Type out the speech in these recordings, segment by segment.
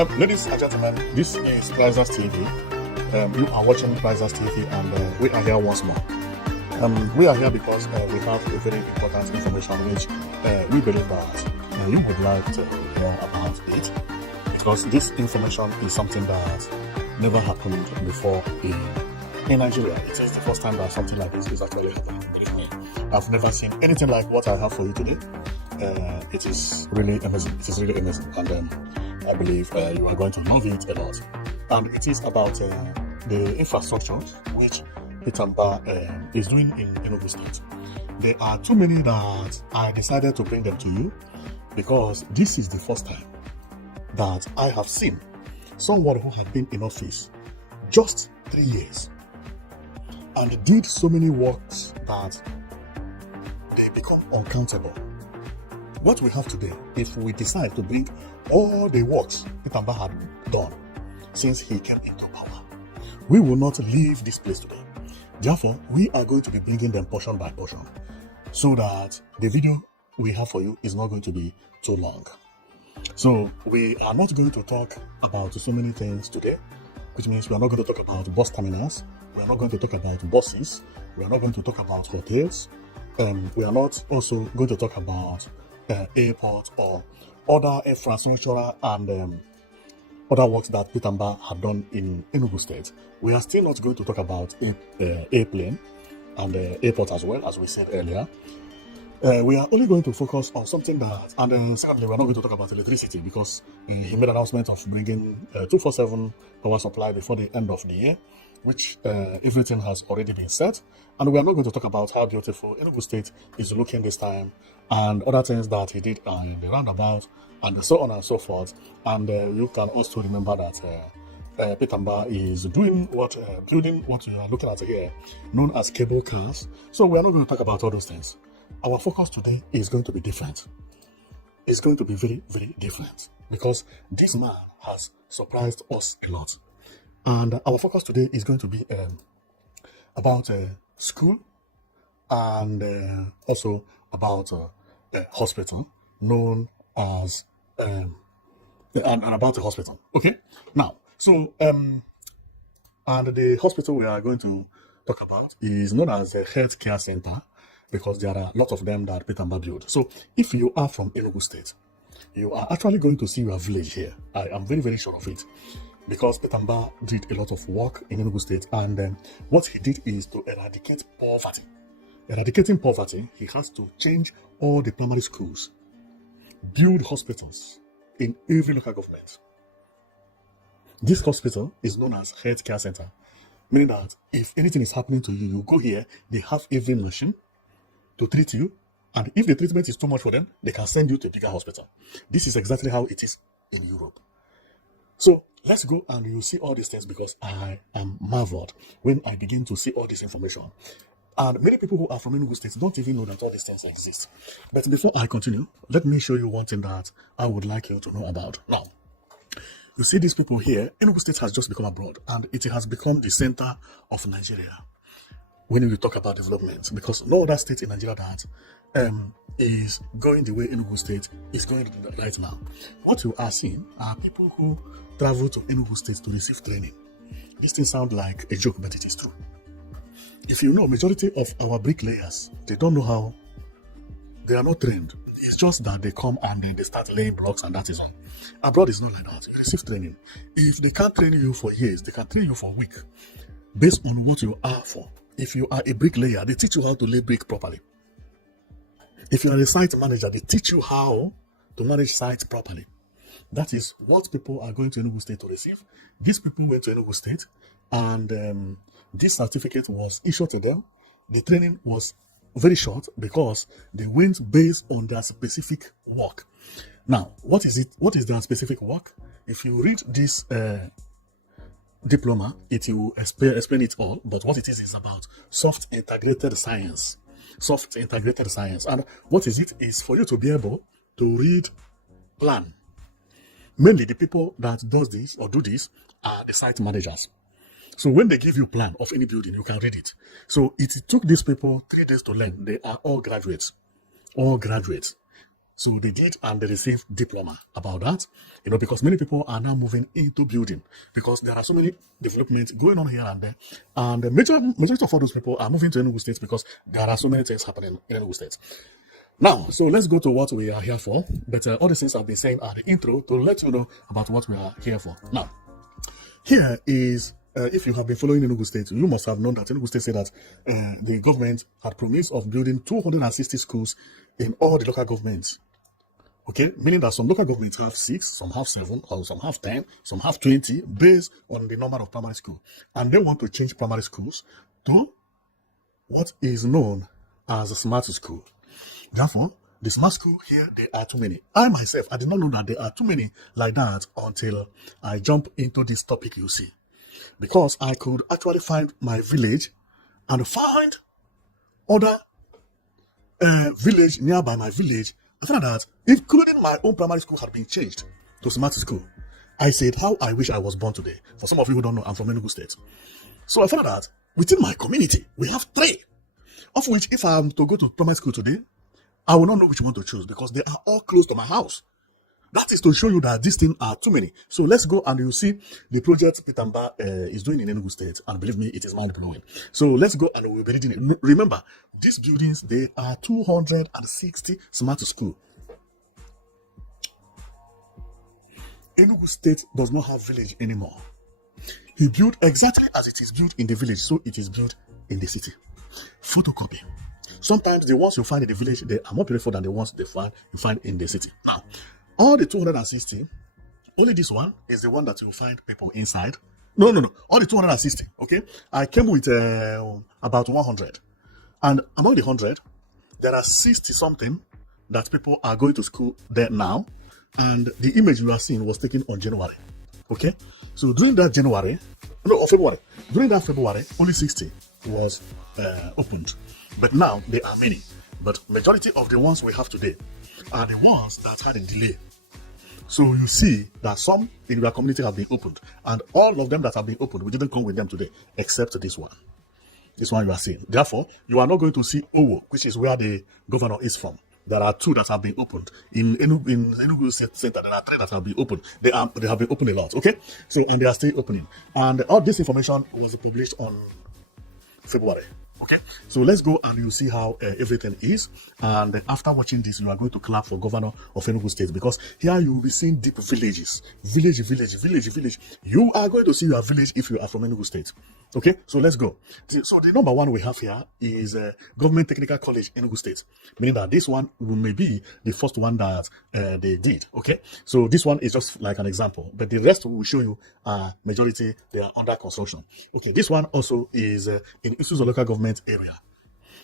Ladies and gentlemen, this is Prizes TV. You are watching Prizes TV, and we are here once more. We are here because we have a very important information which we believe that you would like to hear about it, because this information is something that never happened before in Nigeria. It is the first time that something like this is actually happening. Believe me, I've never seen anything like what I have for you today. It is really amazing. It is really amazing, and I believe you are going to love it a lot. And it is about the infrastructure which Mbah is doing in Enugu State. There are too many that I decided to bring them to you because this is the first time that I have seen someone who had been in office just 3 years and did so many works that they become uncountable. What we have today, if we decide to bring all the works Mbah had done since he came into power, we will not leave this place today. Therefore, we are going to be bringing them portion by portion so that the video we have for you is not going to be too long. So we are not going to talk about so many things today, which means we are not going to talk about bus terminals, we are not going to talk about buses, we are not going to talk about hotels, we are not also going to talk about airport or other infrastructure and other works that Mbah had done in Enugu State. We are still not going to talk about airplane and airport as well, as we said earlier. We are only going to focus on something that, and then secondly, we are not going to talk about electricity because he made an announcement of bringing 24/7 power supply before the end of the year, which everything has already been set. And we are not going to talk about how beautiful Enugu State is looking this time and other things that he did in the roundabout and so on and so forth. And you can also remember that Mbah is doing building what you are looking at here, known as cable cars. So we are not going to talk about all those things. Our focus today is going to be different. It's going to be very, very different because this man has surprised us a lot. And our focus today is going to be about school and also about a hospital known as and about the hospital. Okay, now so and the hospital we are going to talk about is known as a health care center because there are a lot of them that Mbah built. So if you are from Enugu State, you are actually going to see your village here. I am very, very sure of it because Mbah did a lot of work in Enugu State, and what he did is to eradicate poverty. Eradicating poverty, he has to change all the primary schools, build hospitals in every local government. This hospital is known as Health Care Center, meaning that if anything is happening to you, you go here, they have every machine to treat you, and if the treatment is too much for them, they can send you to a bigger hospital. This is exactly how it is in Europe. So let's go and you see all these things because I am marveled when I begin to see all this information. And many people who are from Enugu State don't even know that all these things exist. But before I continue, let me show you one thing that I would like you to know about. Now, you see these people here, Enugu State has just become abroad and it has become the center of Nigeria when you talk about development, because no other state in Nigeria that is going the way Enugu State is going right now. What you are seeing are people who travel to Enugu State to receive training. This thing sounds like a joke, but it is true. If you know, majority of our bricklayers, they don't know how, they are not trained. It's just that they come and then they start laying blocks and that is all. Abroad is not like that. You receive training. If they can't train you for years, they can train you for a week based on what you are for. If you are a bricklayer, they teach you how to lay brick properly. If you are a site manager, they teach you how to manage sites properly. That is what people are going to Enugu State to receive. These people went to Enugu State and this certificate was issued to them. The training was very short because they went based on their specific work. Now, what is it? What is their specific work? If you read this diploma, it will explain it all. But what it is about soft integrated science. Soft integrated science. And what is it? Is for you to be able to read plan. Mainly the people that does this or do this are the site managers. So when they give you plan of any building, you can read it. So it took these people 3 days to learn. They are all graduates. All graduates. So they did, and they received diploma about that, because many people are now moving into building because there are so many developments going on here and there. And the majority of all those people are moving to Enugu State because there are so many things happening in Enugu State. Now, so let's go to what we are here for. But all the things I've been saying are the intro to let you know about what we are here for. Now, here is, if you have been following Enugu State, you must have known that Enugu State said that the government had promised of building 260 schools in all the local governments. Okay, meaning that some local governments have 6, some have 7, or some have 10, some have 20, based on the number of primary school. And they want to change primary schools to what is known as a smart school. Therefore, the smart school here, there are too many. I myself, I did not know that there are too many like that until I jump into this topic you see. Because I could actually find my village and find other village nearby my village. I found that including my own primary school had been changed to smart school. I said, how I wish I was born today. For some of you who don't know, I'm from Enugu State. So I found that within my community, we have 3, of which if I am to go to primary school today, I will not know which one to choose because they are all close to my house. That is to show you that these things are too many. So let's go and you see the project Peter Mbah is doing in Enugu State. And believe me, it is mind-blowing. So let's go and we'll be reading it. Remember, these buildings, they are 260 smart schools. Enugu State does not have village anymore. He built exactly as it is built in the village, so it is built in the city. Photocopy. Sometimes the ones you find in the village, they are more beautiful than the ones you find in the city. Now, all the 260, only this one is the one that you find people inside. No. All the 260, okay? I came with about 100. And among the 100, there are 60-something that people are going to school there now. And the image you are seeing was taken on January, okay? So during that February, only 60 was opened. But now, there are many. But majority of the ones we have today are the ones that had a delay. So you see that some in your community have been opened, and all of them that have been opened, we didn't come with them today, except this one. This one you are seeing. Therefore, you are not going to see Owo, which is where the governor is from. There are 2 that have been opened. In Enugu Center, there are 3 that have been opened. They have been opened a lot, okay? So, and they are still opening. And all this information was published on February. Okay, so let's go and you see how everything is. And after watching this, you are going to clap for governor of Enugu State because here you will be seeing deep villages. Village. You are going to see your village if you are from Enugu State. Okay, so let's go. So the number 1 we have here is Government Technical College Enugu State, meaning that this one may be the first one that they did. Okay, so this one is just like an example, but the rest we will show you are majority, they are under construction. Okay, this one also is in issues of local government area.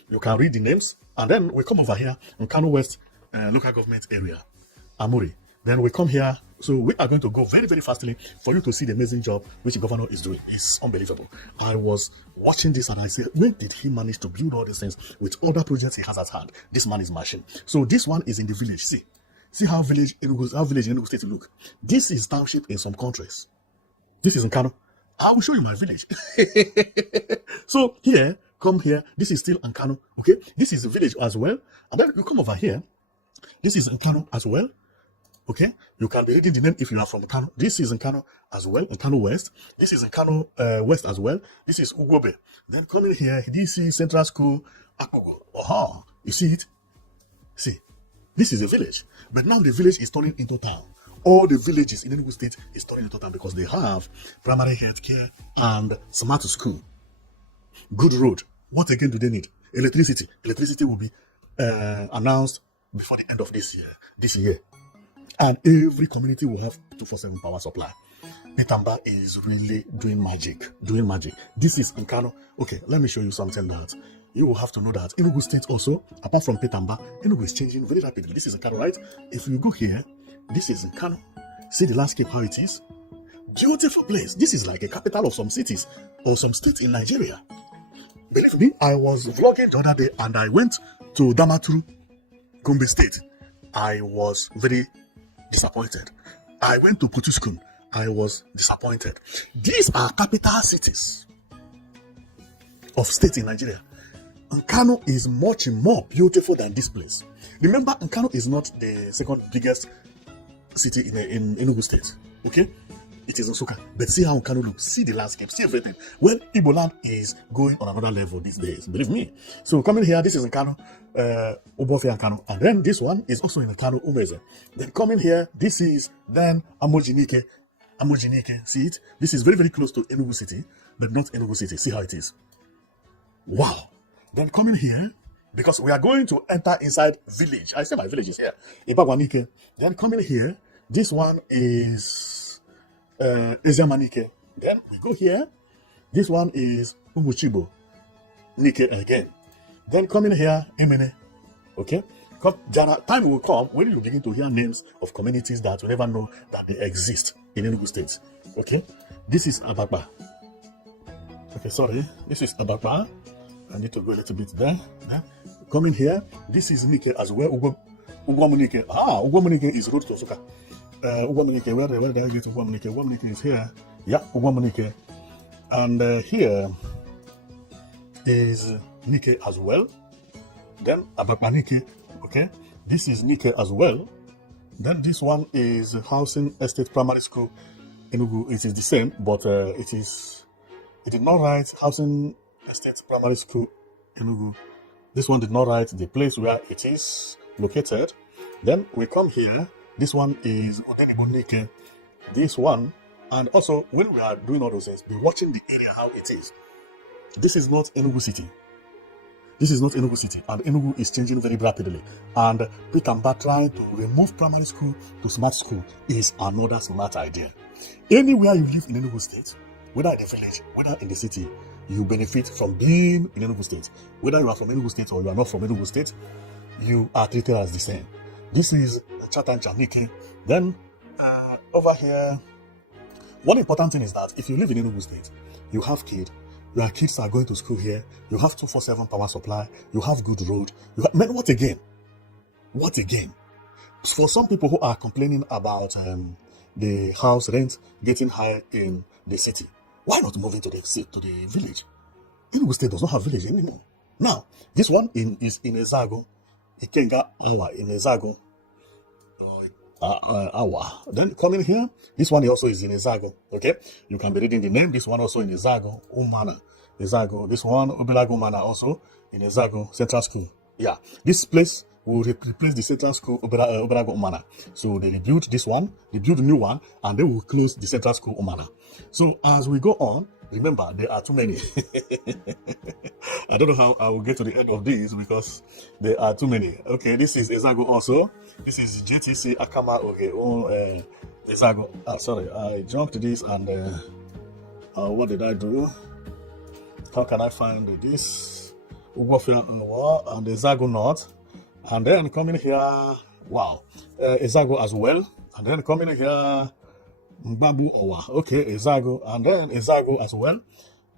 You can read the names, and then we come over here in Kano West local government area, Amuri. Then we come here. So we are going to go very, very fastly for you to see the amazing job which the governor is doing. It's unbelievable. I was watching this and I said, when did he manage to build all these things with other projects he has at hand? This man is machine. So this one is in the village. See how village in Enugu State look. This is township in some countries. This is in Kano. I will show you my village. So here, come here. This is still in Kano. Okay, this is a village as well. And then you come over here. This is in Kano as well. Okay, you can be reading the name if you are from Kano. This is in Kano as well, in Kano West. This is in Kano West as well. This is Ugobe. Then coming here, this is Central School. You see it? See, this is a village. But now the village is turning into town. All the villages in Enugu State is turning into town because they have primary health care and smart school. Good road. What again do they need? Electricity. Electricity will be announced before the end of this year. And every community will have 24/7 power supply. Peter Mbah is really doing magic. This is in Kano. Okay, let me show you something that you will have to know that Enugu State also, apart from Peter Mbah, Enugu is changing very rapidly. This is in Kano, right? If you go here, this is in Kano. See the landscape, how it is. Beautiful place. This is like a capital of some cities or some states in Nigeria. Believe me, I was vlogging the other day and I went to Damaturu, Gombe State. I was very disappointed. I went to Putuskun. I was disappointed. These are capital cities of states in Nigeria. Nkanu is much more beautiful than this place. Remember, Nkanu is not the second biggest city in Enugu State. Okay? It is Nsukka. But see how Nkanu looks. See the landscape. See everything. Well, Igbo land is going on another level these days. Believe me. So coming here, this is Nkanu, Ubofia Nkanu. And then this one is also in Nkanu, Umeze. Then coming here, this is then Amojinike. Amojinike. See it? This is very, very close to Enugu City, but not Enugu City. See how it is. Wow. Then coming here, because we are going to enter inside village. I say my village is here. Ibagwanike. Then coming here, this one is Eziamanike. Then we go here. This one is Umuchibo Nike again. Then coming here, Emene. Okay? Time will come when you begin to hear names of communities that you never know that they exist in Enugu State. Okay? This is Abakba. Okay, sorry. This is Abakba. I need to go a little bit there. Coming here, this is Nike as well. Ugwamunike. Ugwamunike is road to Nsukka. Ugwamunike, where did I get Ugwamunike? Ugwamunike is here. Yeah, Ugwamunike. And here is Nike as well. Then Abakbanike. Okay, this is Nike as well. Then this one is Housing Estate Primary School. Enugu. It is the same, but it did not write Housing Estate Primary School Enugu. This one did not write the place where it is located. Then we come here. This one is Odenibonike. This one, and also when we are doing all those things, be watching the area how it is. This is not Enugu City. This is not Enugu City, and Enugu is changing very rapidly. And Peter Mbah trying to remove primary school to smart school is another smart idea. Anywhere you live in Enugu State, whether in the village, whether in the city, you benefit from being in Enugu State. Whether you are from Enugu State or you are not from Enugu State, you are treated as the same. This is Chatancha Nike. Then over here, one important thing is that if you live in Enugu State, you have kids. Your kids are going to school here. You have 247 power supply. You have good road. Man, what again? What again? For some people who are complaining about the house rent getting high in the city, why not move into the village? Enugu State does not have village anymore. Now, this one is in Ezago. Ikenga Awa in Ezago. Awa. Then coming here, this one also is in Ezago. Okay, you can be reading the name. This one also in Ezago, Umana, Ezago. This one, Obelago Umana, also in Ezago Central School. Yeah, this place will replace the Central School Obelago Umana. So they rebuild this one, they build a new one, and they will close the Central School Umana. So as we go on, remember there are too many. I don't know how I will get to the end of this because there are too many. Okay, this is Ezago also. This is JTC Akama. Okay, Ezago. Sorry, I jumped this and what did I do? How can I find this? Ugofia and Ezago North. And then coming here, wow, Ezago as well. And then coming here, Mbabu Owa. Okay, Ezago. And then Ezago as well.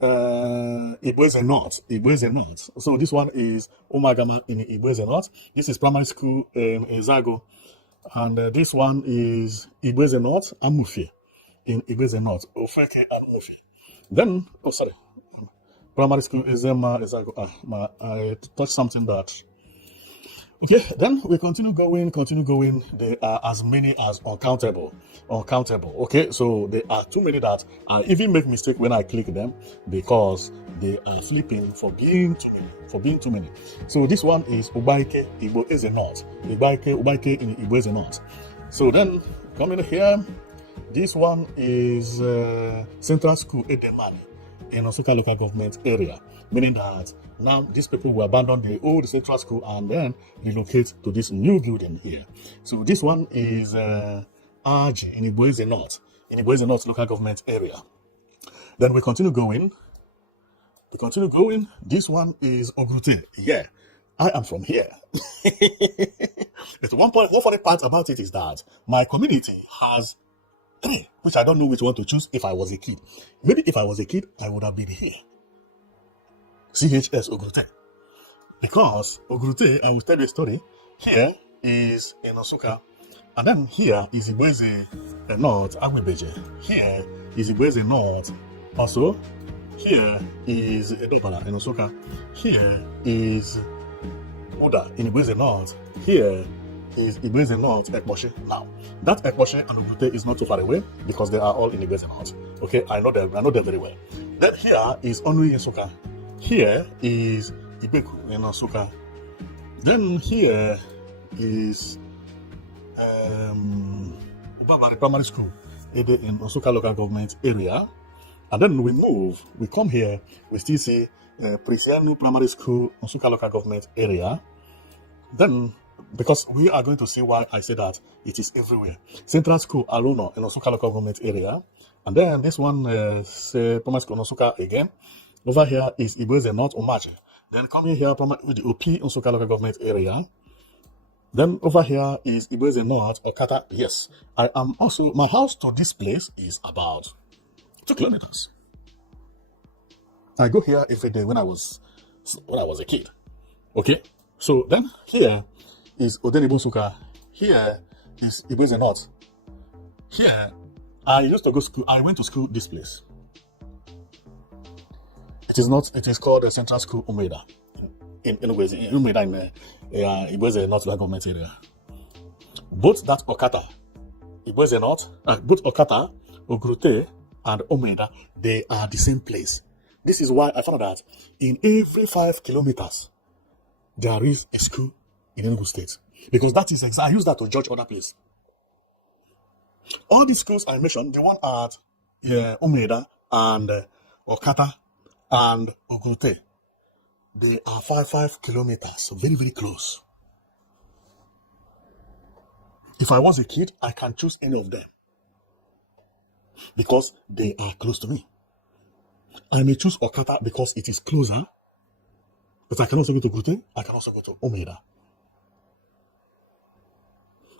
Ibweze North. Ibweze North. So this one is Omagama in Ibweze North. This is primary school in Ezago. And this one is Ibweze North and Mufi in Ibweze North. Ofeke and Mufi. Then, oh sorry. Primary school is Ezago. I touched something that. Okay, then we continue going. There are as many as uncountable. Okay, so there are too many that I even make mistake when I click them because they are flipping for being too many. So this one is Ubaike, Igbo is a North. Ubaike in Igbo is a North. So then coming here, this one is Central School Edemani in Nsukka local government area, meaning that now these people will abandon the old central school and then relocate to this new building here. So this one is Aji in Igboeze North, local government area. Then we continue going. This one is Ogrute. Yeah, I am from here. But one funny part about it is that my community has 3, which I don't know which one to choose if I was a kid. Maybe if I was a kid, I would have been here. CHS Ogrute. Because Ogrute, I will tell you a story. Here is in Nsukka, and then here is Igboeze North, Agbebeje. Here is Igboeze North, also Here is Edobara in Osaka. Here is Oda in Igbeze North. Here is Igbeze North, Ekposhi. Now, that Ekposhi and Ogbute is not too far away because they are all in Igbeze North. Okay, I know them very well. Then here is Onui in Osaka. Here is Ibeku in Osaka. Then here is Ubabari Primary School in Osaka local government area. And then we come here, we still see Prisianu Primary School, Osaka local government area. Then, because we are going to see why I say that it is everywhere. Central School, Aluno, in Osaka local government area. And then this one, Primary School, Osaka again. Over here is Igbeze North, Omache. Then coming here with the OP, Osaka local government area. Then over here is Igbeze North, Okata. Yes, I am also, my house to this place is about 2 kilometers. I go here every day when I was a kid. Okay, so then here is Odenibosuka. Here is Igbeze North. Here, I used to go school. I went to school this place. It is called the Central School Umeda in Enugu, Umeda in Igbeze North government area. Both that Okata, Igbeze North, both Okata, Ogrute, and Omeda, they are the same place. This is why I found that in every 5 kilometers, there is a school in Enugu State. Because that is I use that to judge other places. All these schools I mentioned, the one at Omeda and Okata and Ogute, they are 5 kilometers, so very, very close. If I was a kid, I can choose any of them because they are close to me. I may choose Okata because it is closer, but I can also go to Ogute, I can also go to Omeda.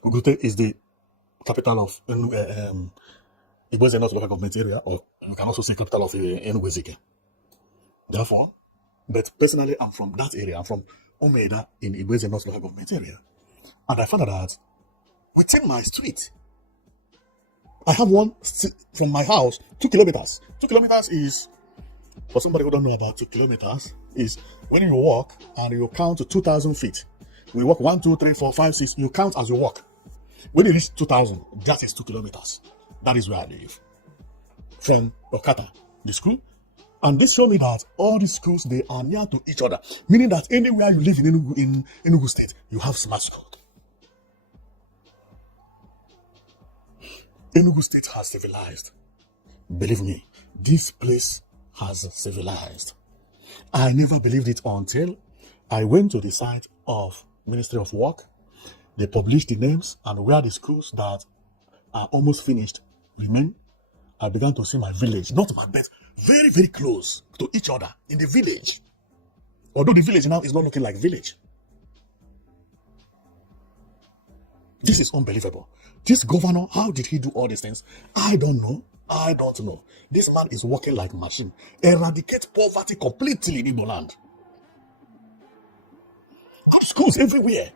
Ogute is the capital of Igbeze North local government area, or you can also say capital of Enugu. Therefore, but personally, I'm from that area. I'm from Omeda in Igbeze North local government area. And I found out that within my street, I have one from my house, 2 kilometers. 2 kilometers is, for somebody who don't know about 2 kilometers, is when you walk and you count to 2,000 feet. We walk 1, 2, 3, 4, 5, 6. You count as you walk. When you reach 2,000, that is 2 kilometers. That is where I live. From Okata, the school. And this showed me that all these schools, they are near to each other. Meaning that anywhere you live in Enugu State, you have smart school. Enugu State has civilized. Believe me, this place has civilized. I never believed it until I went to the site of Ministry of Work. They published the names and where the schools that are almost finished remain. I began to see my village, not my bed, very, very close to each other in the village. Although the village now is not looking like village. This is unbelievable. This governor, how did he do all these things? I don't know. I don't know. This man is working like a machine. Eradicate poverty completely in Igbo land. Good schools everywhere.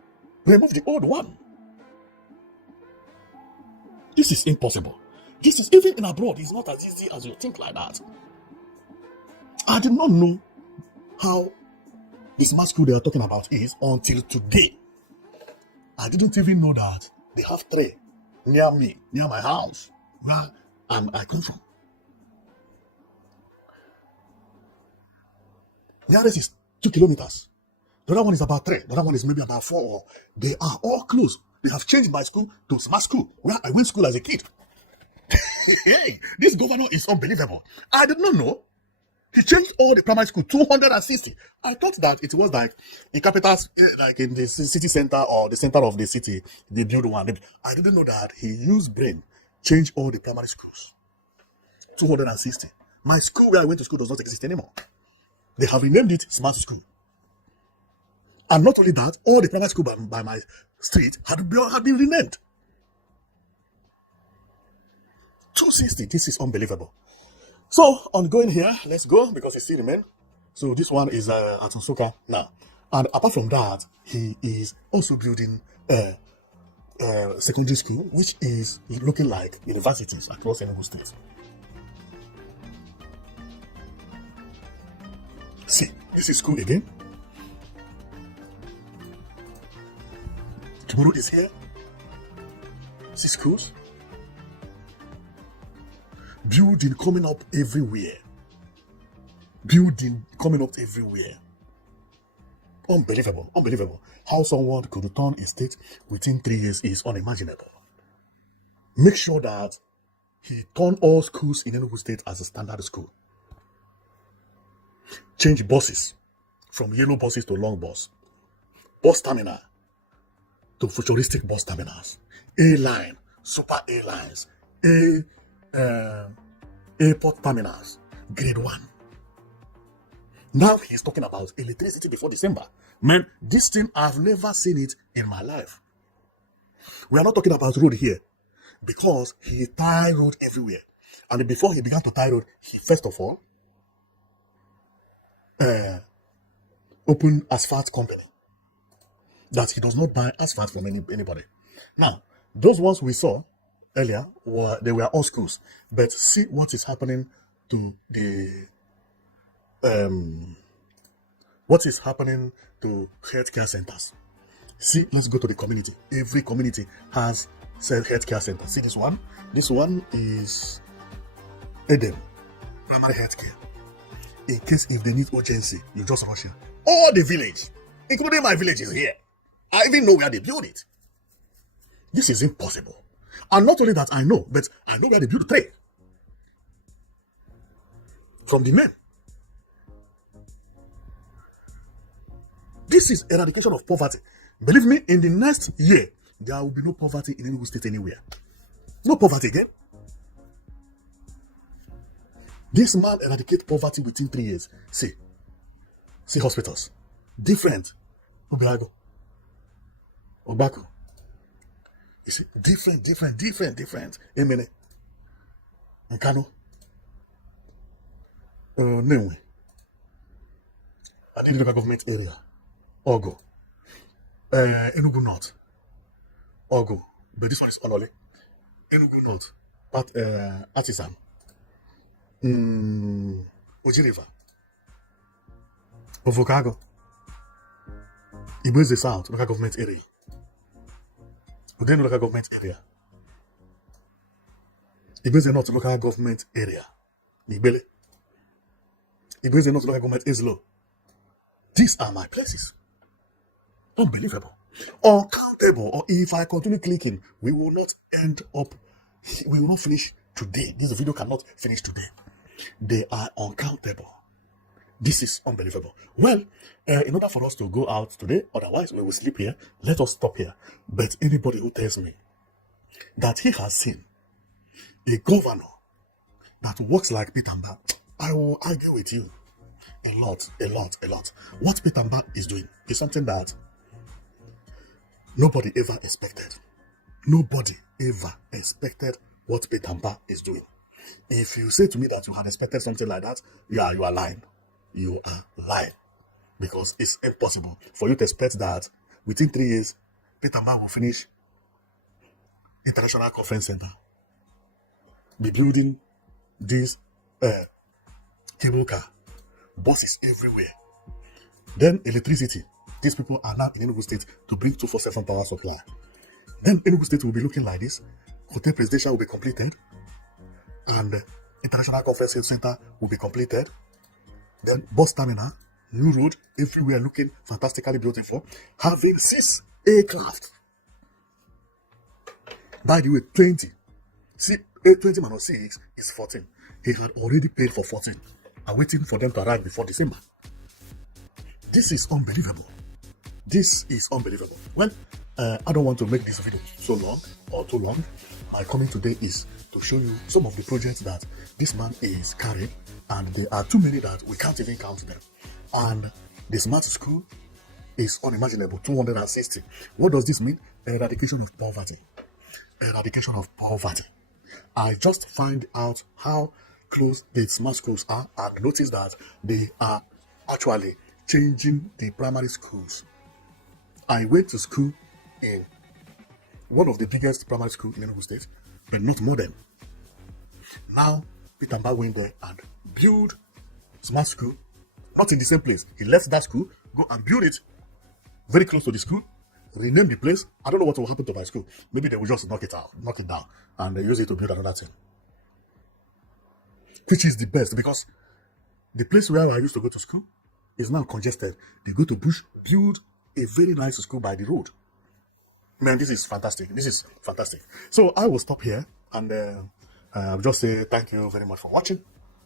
Remove the old one. This is impossible. This is, even in abroad, it's not as easy as you think like that. I did not know how this smart school they are talking about is until today. I didn't even know that they have 3 near me, near my house, where I come from. Nearest is 2 kilometers. The other one is about 3. The other one is maybe about 4. They are all close. They have changed my school to smart school, where I went to school as a kid. Hey, this governor is unbelievable. I did not know. He changed all the primary school, 260. I thought that it was like in capitals, like in the city center or the center of the city, they build one. I didn't know that he used brain, changed all the primary schools. 260. My school where I went to school does not exist anymore. They have renamed it Smart School. And not only that, all the primary school by my street had been renamed. 260. This is unbelievable. So, on going here, let's go because it still remains. So, this one is at Nsukka now. And apart from that, he is also building a secondary school, which is looking like universities across Enugu State. See, this is school again. Tomorrow is here. See schools. Building coming up everywhere. Building coming up everywhere. Unbelievable. Unbelievable. How someone could return a state within 3 years is unimaginable. Make sure that he turned all schools in Enugu State as a standard school. Change buses from yellow buses to long bus. Bus terminal to futuristic bus terminals. A-line, super airlines, airport terminals, grade 1. Now he's talking about electricity before December. Man, this thing, I've never seen it in my life. We are not talking about road here because he tie road everywhere. And before he began to tie road, he first of all opened asphalt company that he does not buy asphalt from anybody. Now, those ones we saw earlier they were all schools, but see what is happening to the what is happening to healthcare centers. See, let's go to the community. Every community has said healthcare center. See this one? This one is Eden, primary healthcare. In case if they need urgency, you just rush here. All the village, including my village, is here. I even know where they build it. This is impossible. And not only that I know, but I know where they build the trade. From the men. This is eradication of poverty. Believe me, in the next year, there will be no poverty in Enugu State anywhere. No poverty again. This man eradicated poverty within 3 years. See hospitals. Different. Obiago. Obako. You see, different. Emene. Nkano. Nenwe. I think local government area. Ogo. Enugu North. Ogo. But this one is Olole. Enugu North. Artisan. Oji River. Ovokago. Ibeze South, local government area. Udenu local government area. Ibeze North, local government area. Ibele. Ibeze North, local government Islo. These are my places. Unbelievable. Uncountable. Or if I continue clicking, we will not finish today. This video cannot finish today. They are uncountable. This is unbelievable. Well, in order for us to go out today, otherwise we will sleep here, let us stop here. But anybody who tells me that he has seen a governor that works like Peter Mbah, I will argue with you a lot. What Peter Mbah is doing is something that nobody ever expected. Nobody ever expected what Peter Mbah is doing. If you say to me that you had expected something like that, yeah, you are lying. You are lying. Because it's impossible for you to expect that within 3 years, Peter Mbah will finish International Conference Center, be building these cable car, buses everywhere. Then electricity. These people are now in Enugu State to bring 247 power supply. Then Enugu State will be looking like this. Hotel Presidential will be completed. And International Conference Center will be completed. Then bus terminal, new road, everywhere looking fantastically beautiful. Having 6 aircraft. By the way, 20. See, 20 minus 6 is 14. He had already paid for 14. I'm waiting for them to arrive before December. This is unbelievable. This is unbelievable. Well, I don't want to make this video so long or too long. My comment today is to show you some of the projects that this man is carrying, and there are too many that we can't even count them. And the smart school is unimaginable, 260. What does this mean? Eradication of poverty. Eradication of poverty. I just find out how close the smart schools are and notice that they are actually changing the primary schools. I went to school in one of the biggest primary schools in Enugu State, but not modern. Now, Peter Mbah went there and built smart school Not in the same place. He left that school, go and build it very close to the school, rename the place. I don't know what will happen to my school. Maybe they will just knock it down, and use it to build another thing. Which is the best, because the place where I used to go to school is now congested. They go to bush, build a very nice school by the road. Man, this is fantastic. This is fantastic. So I will stop here and just say thank you very much for watching.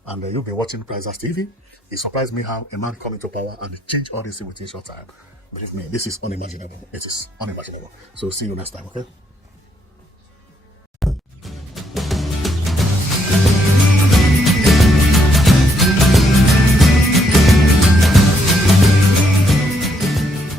And you'll be watching Prizers TV. It surprised me how a man come into power and change all this within short time. Believe me, this is unimaginable. It is unimaginable. So see you next time, okay?